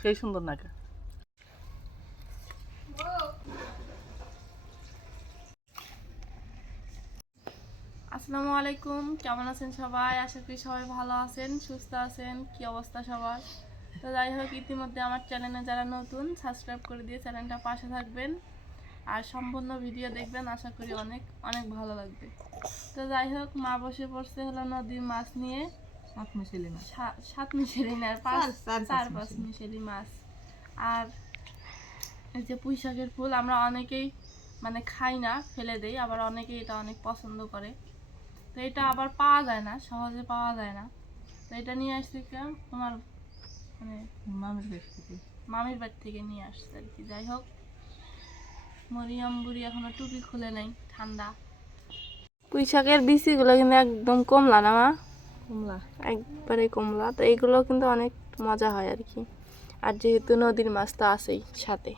সেই সুন্দর নাকি। আসসালামু আলাইকুম, কেমন আছেন সবাই? আশা করি সবাই ভালো আছেন, সুস্থ আছেন। কি অবস্থা সবার? তো যাই হোক, ইতিমধ্যে আমার চ্যানেলে যারা নতুন সাবস্ক্রাইব করে দিয়ে চ্যানেলটা পাশে থাকবেন আর সম্পূর্ণ ভিডিও দেখবেন, আশা করি অনেক অনেক ভালো লাগবে। তো যাই হোক, মা বসে পড়ছে হলো নদীর মাছ নিয়ে। সাত মিশালি না, চার পাঁচ মিশালি মাছ। আর এই যে পুঁই শাকের ফুল আমরা অনেকেই মানে খাই না, ফেলে দেই, আবার অনেকেই এটা অনেক পছন্দ করে। তো এটা আবার পাওয়া যায় না, সহজে পাওয়া যায় না। তো এটা নিয়ে আসছি তোমার মানে মামির বাড়ি থেকে নিয়ে আসছে আর কি। যাই হোক, মরিয়াম বুড়ি এখনো টুপি খুলে নাই, ঠান্ডা। পুঁই শাকের বিচিগুলো কিন্তু একদম কমলা না মা? কমলা, একবারে কমলা। তো এইগুলো কিন্তু অনেক মজা হয় আর কি। আর যেহেতু নদীর মাছ তো আছেই সাথে।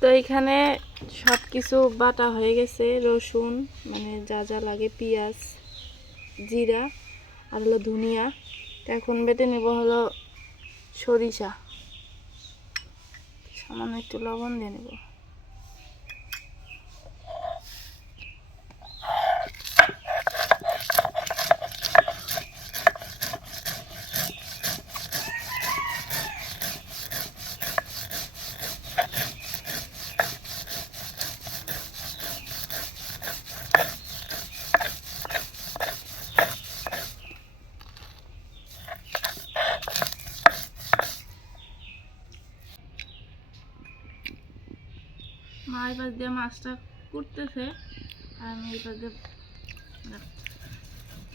তো এখানে সব কিছু বাটা হয়ে গেছে, রসুন মানে যা যা লাগে, পেঁয়াজ, জিরা আর হলো ধনিয়া। তো এখন বেটে নেব হলো সরিষা, সামান্য একটু লবণ দিয়ে নেব। মা এবার দিয়ে মাছটা কুটতেছে আর আমি এবার দিয়ে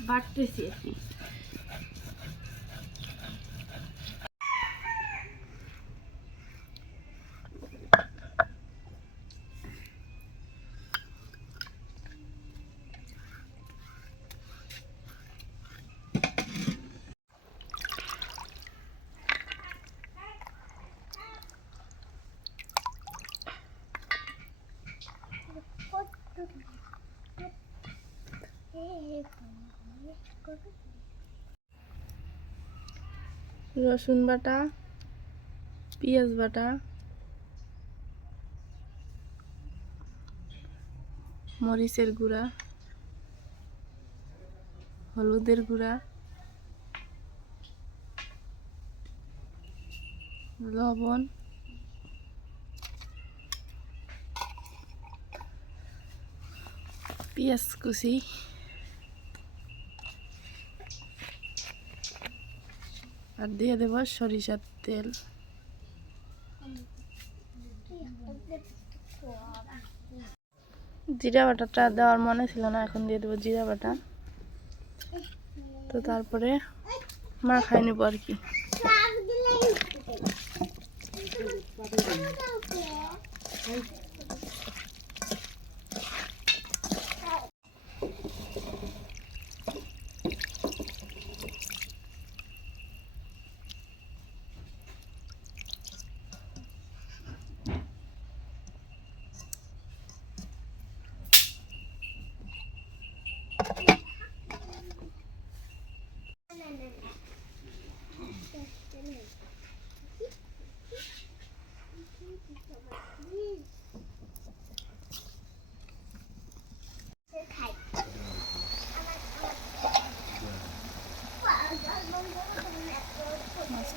বাটতেছি আর কি। রসুন বাটা, পেঁয়াজ বাটা, মরিচের গুঁড়া, হলুদের গুঁড়া, লবণ, পেঁয়াজ কুচি, আর দিয়ে দেব সরিষার তেল। জিরা বাটাটা দেওয়ার মনে ছিল না, এখন দিয়ে দেবো জিরা বাটা। তো তারপরে মাখাই নেবো আর কি।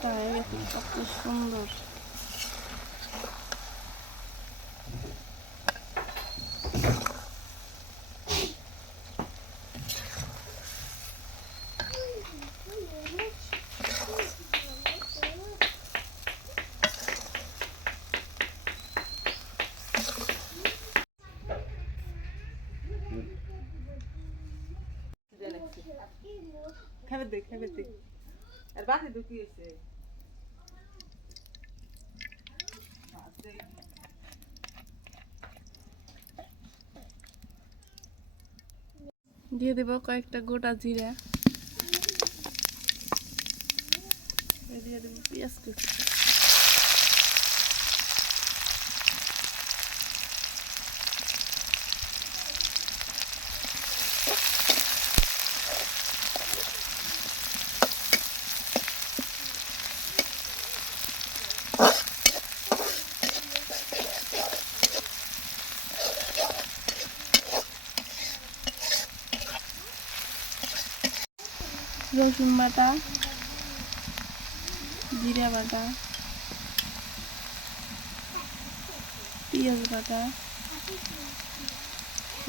মাছটা হয়ে গেছে কত সুন্দর। খাবে দে আর বাতি ঢুকিয়েছে দিয়ে দেব কয়েকটা গোটা জিরা, দিয়ে দেব পেঁয়াজ কুচি, রসুন বাটা, জিরা বাটা, পেঁয়াজ বাটা,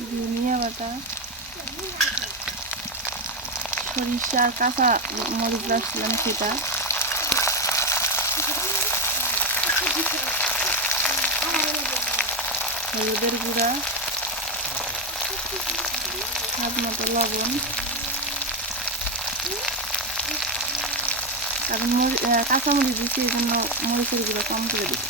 ধনিয়া বাটা, সরিষা কাঁচা মরিচ রাখছিলাম সেটা, হলুদের গুঁড়া, স্বাদ মতো লবণ, কারণ কাঁচামরিচ দিচ্ছি এই জন্য মরিচের গুঁড়া কম করে দিচ্ছি।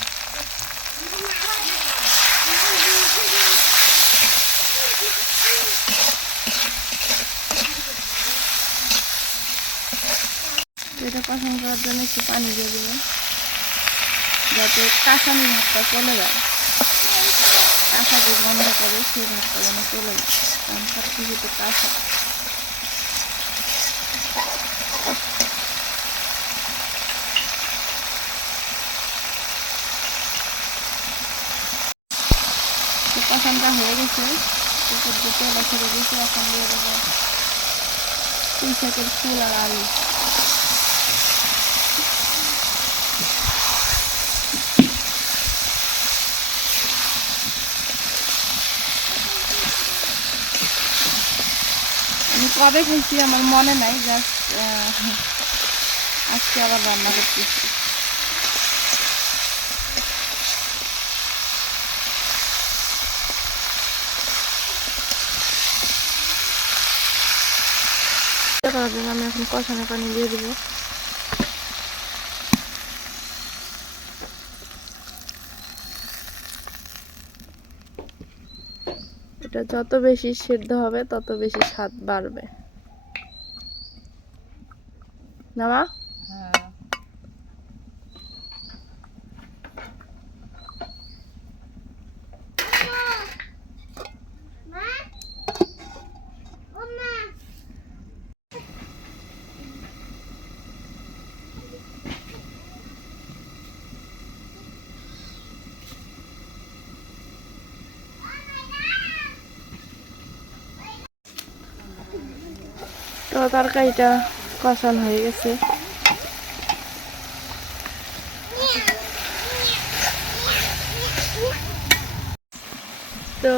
এটা পছন্দ করার জন্য একটু পানি দিয়ে দেবো যাতে কাঁচানি ভাতটা চলে যায়, কাঁচা যে গন্ধ করে সেই ভাতটা যেন চলে যায়, কারণ সব কিছুতে কাঁচা। কষানটা হয়ে গেছে, উপর দিয়ে তেল ছেড়ে দিয়েছে, এখন দিয়ে দেবো পুঁই শাকের ফুল আর আলু। আমি কবে খাইছি আমার মনে নাই, জাস্ট আজকে আবার রান্না করতেছি। করার জন্য আমি এখন কষানো পানি দিয়ে দেবো। এটা যত বেশি সিদ্ধ হবে তত বেশি স্বাদ বাড়বে না মা? তো তরকারিটা কষানো হয়ে গেছে, তো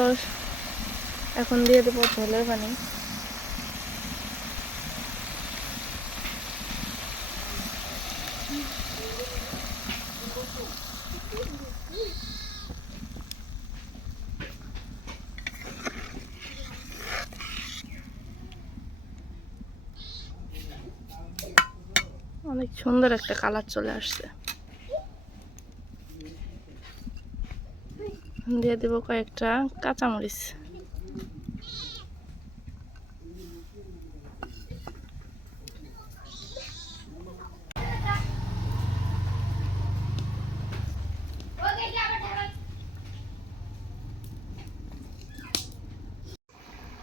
এখন দিয়ে দেবো ঝোলের পানি। অনেক সুন্দর একটা কালার চলে আসছে। দিয়ে দেব কয়েকটা কাঁচামরিচ।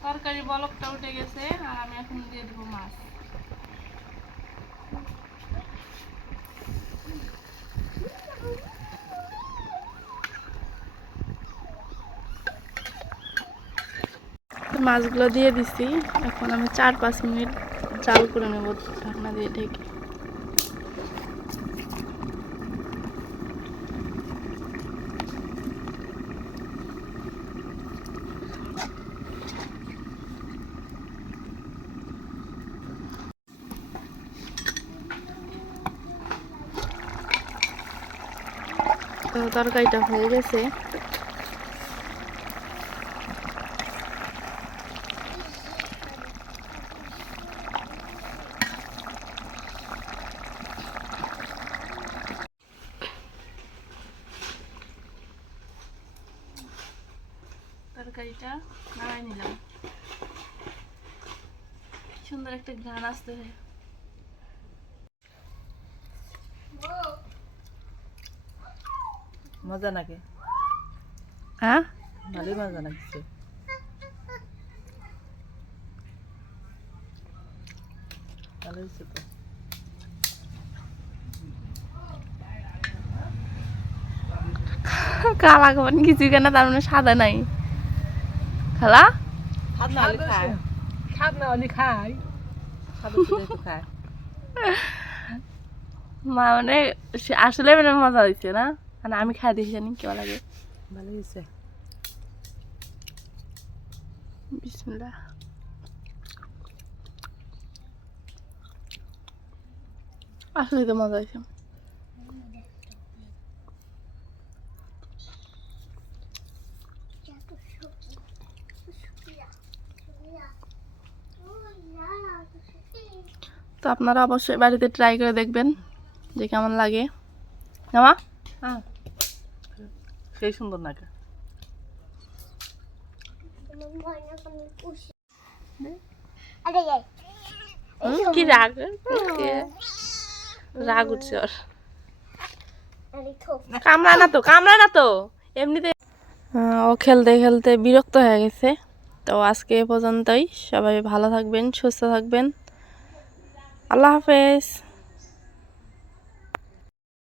তরকারি বলকটা উঠে গেছে আর আমি এখন দিয়ে দেবো মাছ। মাছগুলো দিয়ে দিছি, এখন আমি 4-5 মিনিট জাল করে নেব ঢাকনা দিয়ে ঢেকে। তো তরকারিটা হয়ে গেছে। তরকারিটা নামাই নিলাম। সুন্দর একটা ঘ্রাণ আসতেছে। মজা নাকি? হ্যাঁ, ভালোই মজা লাগছে। ভালো হয়েছে তো। কালা খাবেন কিছু কেন, তার মানে সাদা নাই। খালা খাদ না হলে খায়, খাদ না হলে খাই। সাদা ছেলে তো খায়। মা মানে আসলে মানে মজা হয়েছে না, মানে আমি খাই দিয়েছি জানি কেমন লাগে। ভালো হয়েছে। বিসমিল্লাহ। আসলে তো মজা হয়েছে। তো আপনারা অবশ্যই বাড়িতে ট্রাই করে দেখবেন যে কেমন লাগে। মামা হ্যাঁ, সেই সুন্দর নাকি? কি রাগ, রাগ উঠছে ওর। কামড়ায় না তো, কামড়ায় না তো, এমনিতে। ও খেলতে খেলতে বিরক্ত হয়ে গেছে। তো আজকে এ পর্যন্তই। সবাই ভালো থাকবেন, সুস্থ থাকবেন। আল্লাহ হাফেজ।